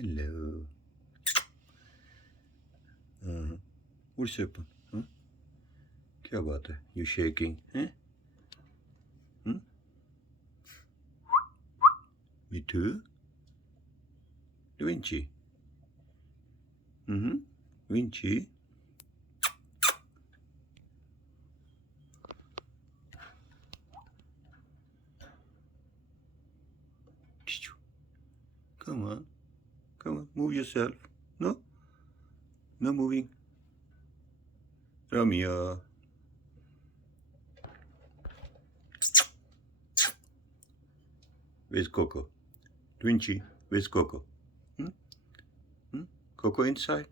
Hello. What is happening? Huh? क्या बात है? You shaking? Me too. Vinci. Vinci. Come on. Come on. Move yourself. No? No moving. Ramya. Where's Coco? Vinci, where's Coco? Coco inside?